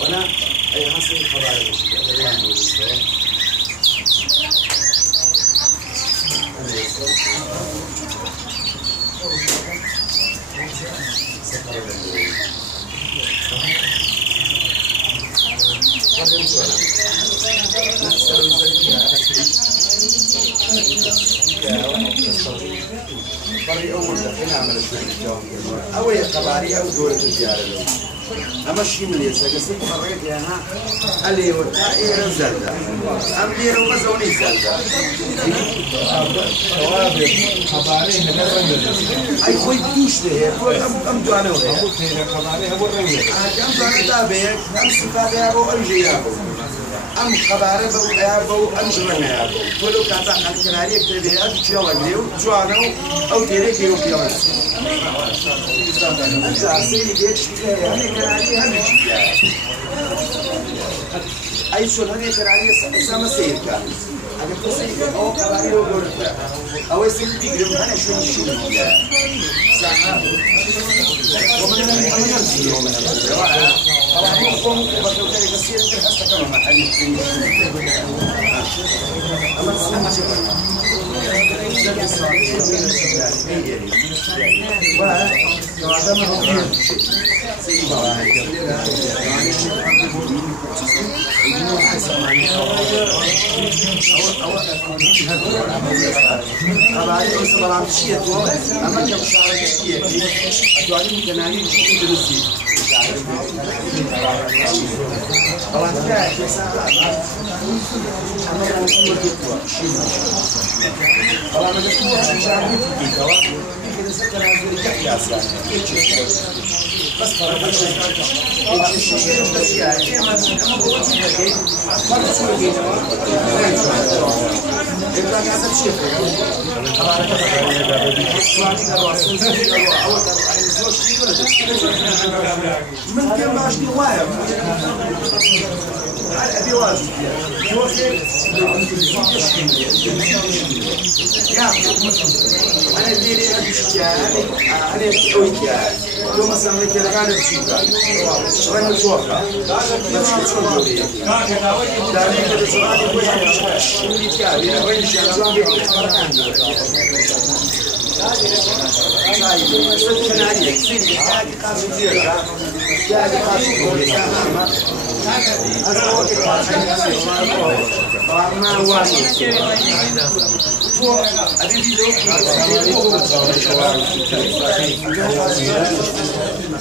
وانا اي حسن الخبائر فري أول دخل عمل شوية الجوام أو يقباري أو دولة الجارة أما الشيء من يسا قصدي فريد يعني اللي وتائر الزلدة أم ديروا مزوني زلدة قباري أي خوي بدوش له أم دوانا ولا قباري هو الرمي أم دوانا دابيك أم سكادة أبو أم جيابو أم خباره بو يابو أم جمعنا يابو ولو كاتا عن كناري كتبه أم شيء ليو جوانو أو تيرك يو كيوم أنت عسيري بيت شيء يعني كناري هم شيء أي شو هني كناري سام سيرك أنا كسيرك أو كناري هو غرفة أو سيرك يجرب أنا شو شيء ساعة ومن يرجع يوم طبعا يقوم بتوجيه كثير من حتى كمان محلي أما السنة بس من كان باش نوايا أبي واجب أنا ديري أشياء أنا أشياء لو مثلا كذا كان بشوكا راه بشوكا مش كتقولي داري كذا سؤالي وين شنو كان وين شنو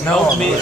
não me